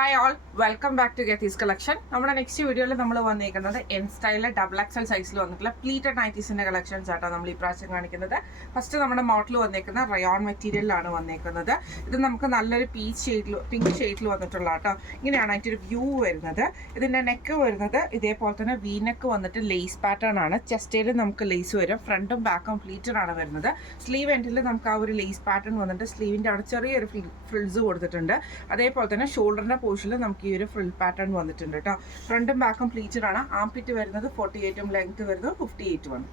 Hi all, welcome back to ഗെത്തീസ് collection. നമ്മുടെ next വീഡിയോയിൽ നമ്മൾ വന്നിരിക്കുന്നത് എൻ സ്റ്റൈലിലെ XXL സൈസിൽ വന്നിട്ടുള്ള പ്ലീറ്റഡ് നൈറ്റീസിന്റെ കളക്ഷൻസ് ആയിട്ടാണ് നമ്മൾ ഈ പ്രാവശ്യം കാണിക്കുന്നത്. ഫസ്റ്റ് നമ്മുടെ മോഡൽ വന്നിരിക്കുന്ന റയോൺ മെറ്റീരിയലിലാണ് വന്നിരിക്കുന്നത്. ഇത് നമുക്ക് നല്ലൊരു പിങ്ക് ഷെയ്ഡിൽ വന്നിട്ടുള്ള കേട്ടോ. ഇങ്ങനെയാണ് അതിൻ്റെ ഒരു വ്യൂ വരുന്നത്. ഇതിൻ്റെ നെക്ക് വരുന്നത് ഇതേപോലെ തന്നെ വി നെക്ക് വന്നിട്ട് ലേസ് പാറ്റേൺ ആണ്. ചെസ്റ്റേൽ നമുക്ക് ലേസ് വരും, ഫ്രണ്ടും ബാക്കും പ്ലീറ്റഡ് ആണ് വരുന്നത്. സ്ലീവ് എൻഡിൽ നമുക്ക് ആ ഒരു ലേസ് പാറ്റേൺ വന്നിട്ട് സ്ലീവിൻ്റെ അവിടെ ചെറിയൊരു ഫ്രിൽസ് കൊടുത്തിട്ടുണ്ട്. അതേപോലെ തന്നെ ഷോൾഡറിൻ്റെ പോർഷനിൽ നമുക്ക് ഈ ഒരു ഫ്രിൽ പാറ്റേൺ വന്നിട്ടുണ്ട് കേട്ടോ. ഫ്രണ്ടും ബാക്കും പ്ലീറ്റഡ് ആണ്. ആംപിറ്റ് വരുന്നത് 48 ലെങ്ത് വരുന്നത് 58 ആണ്.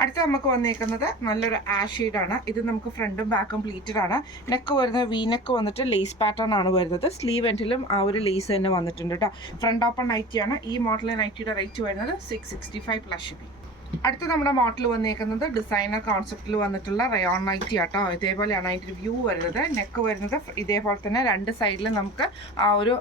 അടുത്ത നമുക്ക് വന്നേക്കുന്നത് നല്ലൊരു ആഷ് ഷെയ്ഡ് ആണ്. ഇത് നമുക്ക് ഫ്രണ്ടും ബാക്കും പ്ലീറ്റഡ് ആണ്. നെക്ക് വരുന്നത് വി നെക്ക് വന്നിട്ട് ലേസ് പാറ്റേൺ ആണ് വരുന്നത്. സ്ലീവ് എൻഡിലും ആ ഒരു ലേസ് തന്നെ വന്നിട്ടുണ്ട് കേട്ടോ. ഫ്രണ്ട് ഓപ്പൺ നൈറ്റിയാണ്. ഈ മോഡലിലെ നൈറ്റിയുടെ റേറ്റ് വരുന്നത് 665 പ്ലസ് ഷിപ്പിംഗ്. അടുത്ത നമ്മുടെ മോഡൽ വന്നേക്കുന്നത് ഡിസൈനർ കോൺസെപ്റ്റിൽ വന്നിട്ടുള്ള റയോൺ നൈറ്റി ആട്ടോ. ഇതേപോലെയാണ് അതിൻ്റെ വ്യൂ വരുന്നത്. നെക്ക് വരുന്നത് ഇതേപോലെ തന്നെ രണ്ട് സൈഡിൽ നമുക്ക് ആ ഒരു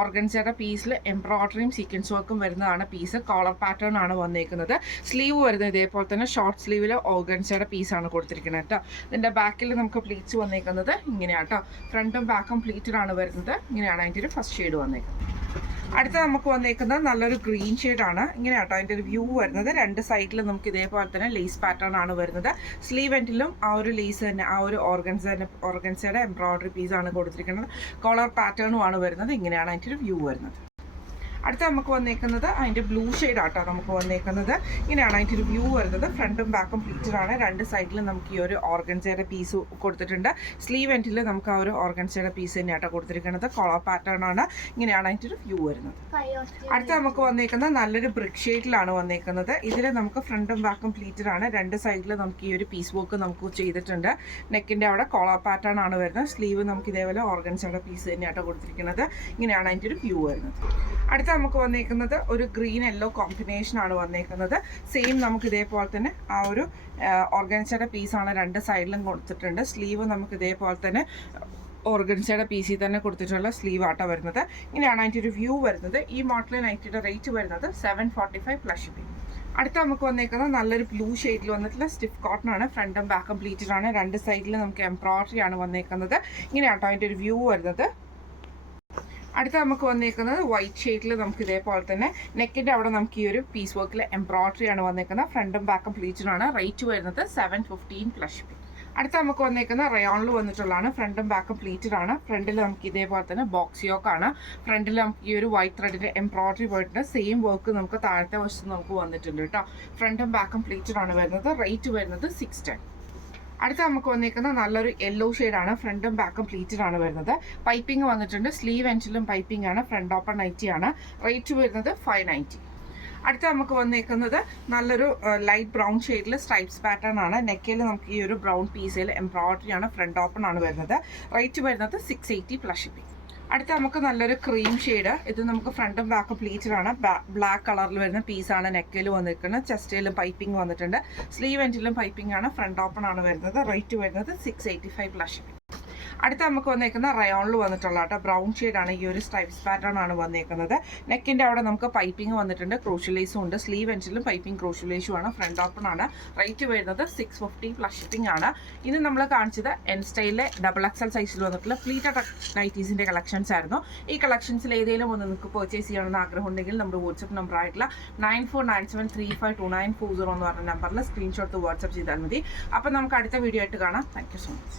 ഓർഗൻസയുടെ പീസിൽ എംബ്രോയ്ഡറിയും സീക്വൻസ് വർക്കും വരുന്നതാണ് പീസ്. കോളർ പാറ്റേൺ ആണ് വന്നേക്കുന്നത്. സ്ലീവ് വരുന്നത് ഇതേപോലെ തന്നെ ഷോർട്ട് സ്ലീവിൽ ഓർഗൻസയുടെ പീസാണ് കൊടുത്തിരിക്കുന്നത് കേട്ടോ. ഇതിൻ്റെ ബാക്കിൽ നമുക്ക് പ്ലീറ്റ്സ് വന്നേക്കുന്നത് ഇങ്ങനെയാണ് കേട്ടോ. ഫ്രണ്ടും ബാക്കും പ്ലീറ്റഡ് ആണ് വരുന്നത്. ഇങ്ങനെയാണ് അതിൻ്റെ ഒരു ഫസ്റ്റ് ഷെയ്ഡ് വന്നേക്കുന്നത്. അടുത്ത നമുക്ക് വന്നേക്കുന്നത് നല്ലൊരു ഗ്രീൻ ഷെയ്ഡാണ്. ഇങ്ങനെ കേട്ടോ അതിൻ്റെ ഒരു വ്യൂ വരുന്നത്. രണ്ട് സൈഡിൽ നമുക്ക് ഇതേപോലെ തന്നെ ലേസ് പാറ്റേൺ ആണ് വരുന്നത്. സ്ലീവ് എൻഡിലും ആ ഒരു ലേസ് തന്നെ ആ ഒരു ഓർഗൻസയുടെ എംബ്രോയ്ഡറി പീസാണ് കൊടുത്തിരിക്കുന്നത്. കോളർ പാറ്റേണും ആണ് വരുന്നത്. ഇങ്ങനെയാണ് അതിൻ്റെ ഒരു വ്യൂ വരുന്നത്. അടുത്ത നമുക്ക് വന്നേക്കുന്നത് അതിൻ്റെ ബ്ലൂ ഷെയ്ഡ് ആട്ടോ നമുക്ക് വന്നേക്കുന്നത്. ഇങ്ങനെയാണ് അതിൻ്റെ ഒരു വ്യൂ വരുന്നത്. ഫ്രണ്ടും ബാക്കും പ്ലീറ്റഡ് ആണ്. രണ്ട് സൈഡിലും നമുക്ക് ഈ ഒരു ഓർഗൻസയുടെ പീസ് കൊടുത്തിട്ടുണ്ട്. സ്ലീവ് എൻഡിൽ നമുക്ക് ആ ഒരു ഓർഗൻസയുടെ പീസ് തന്നെയാട്ടോ കൊടുത്തിരിക്കുന്നത്. കോളർ പാറ്റേൺ ആണ്. ഇങ്ങനെയാണ് അതിൻ്റെ ഒരു വ്യൂ വരുന്നത്. അടുത്ത നമുക്ക് വന്നേക്കുന്നത് നല്ലൊരു ബ്രിക്ക് ഷെയ്ഡിലാണ് വന്നേക്കുന്നത്. ഇതിൽ നമുക്ക് ഫ്രണ്ടും ബാക്കും പ്ലീറ്റഡ് ആണ്. രണ്ട് സൈഡിൽ നമുക്ക് ഈ ഒരു പീസ് വർക്ക് നമുക്ക് ചെയ്തിട്ടുണ്ട്. നെക്കിൻ്റെ അവിടെ കോളർ പാറ്റേൺ ആണ് വരുന്നത്. സ്ലീവ് നമുക്ക് ഇതേപോലെ ഓർഗൻസയുടെ പീസ് തന്നെയാട്ടോ കൊടുത്തിരിക്കുന്നത്. ഇങ്ങനെയാണ് അതിൻ്റെ ഒരു വ്യൂ വരുന്നത്. അടുത്ത നമുക്ക് വന്നേക്കുന്നത് ഒരു ഗ്രീൻ യെല്ലോ കോമ്പിനേഷൻ ആണ് വന്നേക്കുന്നത്. സെയിം നമുക്ക് ഇതേപോലെ തന്നെ ആ ഒരു ഓർഗൻസയുടെ പീസാണ് രണ്ട് സൈഡിലും കൊടുത്തിട്ടുണ്ട്. സ്ലീവ് നമുക്ക് ഇതേപോലെ തന്നെ ഓർഗൻസയുടെ പീസിൽ തന്നെ കൊടുത്തിട്ടുള്ള സ്ലീവ് ആട്ടോ വരുന്നത്. ഇങ്ങനെയാണ് അതിൻ്റെ ഒരു വ്യൂ വരുന്നത്. ഈ മോഡലിൽ നൈറ്റിയുടെ റേറ്റ് വരുന്നത് 745 പ്ലസ് ഷിപ്പിംഗ്. അടുത്ത നമുക്ക് വന്നേക്കുന്നത് നല്ലൊരു ബ്ലൂ ഷെയ്ഡിൽ വന്നിട്ടുള്ള സ്റ്റിഫ് കോട്ടൺ ആണ്. ഫ്രണ്ടും ബാക്കും പ്ലീറ്റഡ് ആണ്. രണ്ട് സൈഡിൽ നമുക്ക് എംബ്രോയ്ഡറി ആണ് വന്നേക്കുന്നത്. ഇങ്ങനെയാട്ടോ അതിൻ്റെ ഒരു വ്യൂ വരുന്നത്. അടുത്ത നമുക്ക് വന്നേക്കുന്നത് വൈറ്റ് ഷെയ്ഡിൽ നമുക്ക് ഇതേപോലെ തന്നെ നെക്കിൻ്റെ അവിടെ നമുക്ക് ഈ ഒരു പീസ് വർക്കിൽ എംബ്രോയ്ഡറി ആണ് വന്നേക്കുന്നത്. ഫ്രണ്ടും ബാക്കും പ്ലീറ്റഡ് ആണ്. റേറ്റ് വരുന്നത് 715 പ്ലസ് ഷിപ്പിംഗ്. അടുത്ത നമുക്ക് വന്നേക്കുന്ന റയോണിൽ വന്നിട്ടുള്ളതാണ്. ഫ്രണ്ടും ബാക്കും പ്ലീറ്റഡ് ആണ്. ഫ്രണ്ടിൽ നമുക്ക് ഇതേപോലെ തന്നെ ബോക്സ് യോക്കാണ്. ഫ്രണ്ടിൽ നമുക്ക് ഈ ഒരു വൈറ്റ് ത്രെഡിൻ്റെ എംബ്രോയ്ഡറി പോയിട്ടുണ്ട്. സെയിം വർക്ക് നമുക്ക് താഴത്തെ വശത്ത് നമുക്ക് വന്നിട്ടുണ്ട് കേട്ടോ. ഫ്രണ്ടും ബാക്കും പ്ലീറ്റഡ് ആണ് വരുന്നത്. റേറ്റ് വരുന്നത് 610. അടുത്ത നമുക്ക് വന്നിരിക്കുന്ന നല്ലൊരു യെല്ലോ ഷെയ്ഡാണ്. ഫ്രണ്ടും ബാക്കും പ്ലീറ്റഡ് ആണ് വരുന്നത്. പൈപ്പിംഗ് വന്നിട്ടുണ്ട്. സ്ലീവ് എൻഡിലും പൈപ്പിംഗ് ആണ്. ഫ്രണ്ട് ഓപ്പൺ നൈറ്റി ആണ്. റേറ്റ് വരുന്നത് 590. അടുത്ത നമുക്ക് വന്നിരിക്കുന്നത് നല്ലൊരു ലൈറ്റ് ബ്രൗൺ ഷെയ്ഡിൽ സ്ട്രൈപ്സ് പാറ്റേൺ ആണ്. നെക്കിൽ നമുക്ക് ഈ ഒരു ബ്രൗൺ പീസിൽ എംബ്രോയ്ഡറി ആണ്. ഫ്രണ്ട് ഓപ്പൺ ആണ് വരുന്നത്. റേറ്റ് വരുന്നത് 680 പ്ലസ് ഷിപ്പിംഗ്. അടുത്ത നമുക്ക് നല്ലൊരു ക്രീം ഷെയ്ഡ്. ഇത് നമുക്ക് ഫ്രണ്ടും ബാക്കും പ്ലീറ്റഡ് ആണ്. ബ്ലാക്ക് കളറിൽ വരുന്ന പീസാണ് നെക്കിൽ വന്നിരിക്കുന്നത്. ചെസ്റ്റിലും പൈപ്പിംഗ് വന്നിട്ടുണ്ട്. സ്ലീവ് എൻഡിലും പൈപ്പിംഗ് ആണ്. ഫ്രണ്ട് ഓപ്പൺ ആണ് വരുന്നത്. റേറ്റ് വരുന്നത് 685 പ്ലസ് ഷിപ്പിംഗ്. അടുത്ത നമുക്ക് വന്നേക്കുന്ന റയോണിൽ വന്നിട്ടുള്ള കേട്ടോ ബ്രൗൺ ഷെയ്ഡാണ്. ഈ ഒരു സ്ട്രൈപ്സ് പാറ്റേൺ ആണ് വന്നേക്കുന്നത്. നെക്കിൻ്റെ അവിടെ നമുക്ക് പൈപ്പിംഗ് വന്നിട്ടുണ്ട്. ക്രോഷ്യലേസും ഉണ്ട്. സ്ലീവ് എൻഡിലും പൈപ്പിംഗ് ക്രോഷ്യലേസും ആണ്. ഫ്രണ്ട് ഓപ്പൺ ആണ്. റേറ്റ് വരുന്നത് 650 പ്ലസ് ഷിപ്പിംഗ് ആണ്. ഇനി നമ്മൾ കാണിച്ചത് എൻ സ്റ്റൈലിലെ XXL സൈസിൽ വന്നിട്ടുള്ള പ്ലീറ്റഡ് നൈറ്റീസിൻ്റെ കളക്ഷൻസ് ആയിരുന്നു. ഈ കളക്ഷൻസിൽ ഏതെങ്കിലും ഒന്ന് നിങ്ങൾക്ക് പർച്ചേസ് ചെയ്യണമെന്ന് ആഗ്രഹം ഉണ്ടെങ്കിൽ നമ്മുടെ വാട്സപ്പ് നമ്പർ ആയിട്ടുള്ള 9497352940 എന്ന് പറഞ്ഞ നമ്പറിൽ സ്ക്രീൻഷോട്ട് വാട്സപ്പ് ചെയ്താൽ മതി. അപ്പോൾ നമുക്ക് അടുത്ത വീഡിയോ ആയിട്ട് കാണാം. Thank you so much.